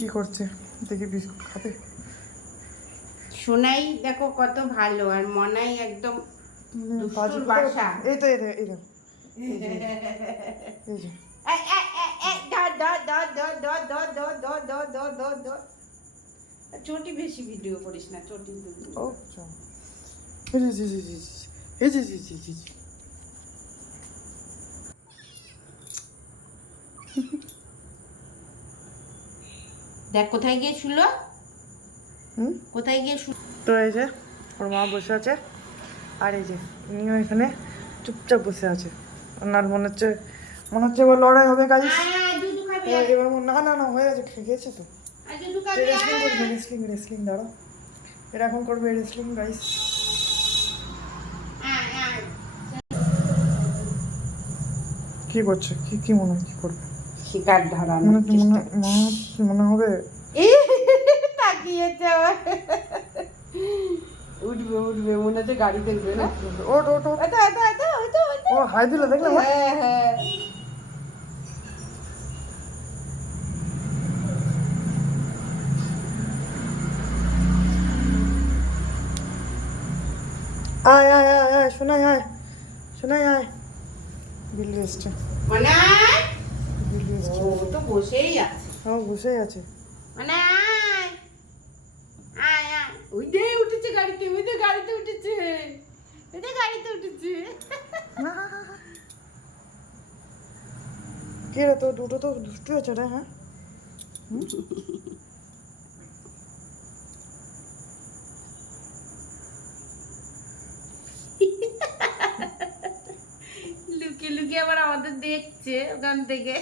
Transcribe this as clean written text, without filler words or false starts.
কি করছে দেখি, বিস্কুট খাবে? সোনাই দেখো কত ভালো, আর মনাই একদম দুষ্টুর বাসা। এই তো এই যে চটি বেশি ভিডিও করিস না, চটি ও এই যে এই যে দেখ কোথায় গিয়ে শুলো, কোথায় গিয়ে শুলো। তো এই যে ওর মা বসে আছে, আর এই যে উনিও এখানে চুপচাপ বসে আছে। ওনার মনে হচ্ছে এবার লড়াই হবে গাইস। এবার না না না হয়ে গেছে, খেয়েছে তো। রেসলিং করবে, রেসলিং দাঁড়া, এটা এখন করবে রেসলিং গাইস। কি করছে, কি মনে হয় কি করবে? শিকার ধরানোর চেষ্টা মনে হবে তাকিয়েছে আবার। উঠবে মনে হচ্ছে গাড়ি দেখবে না। ওট ও হাই দিল, দেখলে? হ্যাঁ আয় শোনাই আয়। বিল্লি এসছে, মানে বিল্লি এসছে। ও তো বসেই আছে, বসেই আছে। মানে ওই যে উঠেছে গাড়িতে, ওই যে গাড়িতে উঠেছে, ওই যে গাড়িতে উঠেছে। কে রে, তো দুটো তো দুষ্টু হয়েছে রে। হ্যাঁ লুকিয়ে লুকিয়ে আবার আমাদের দেখছে ওখান থেকে।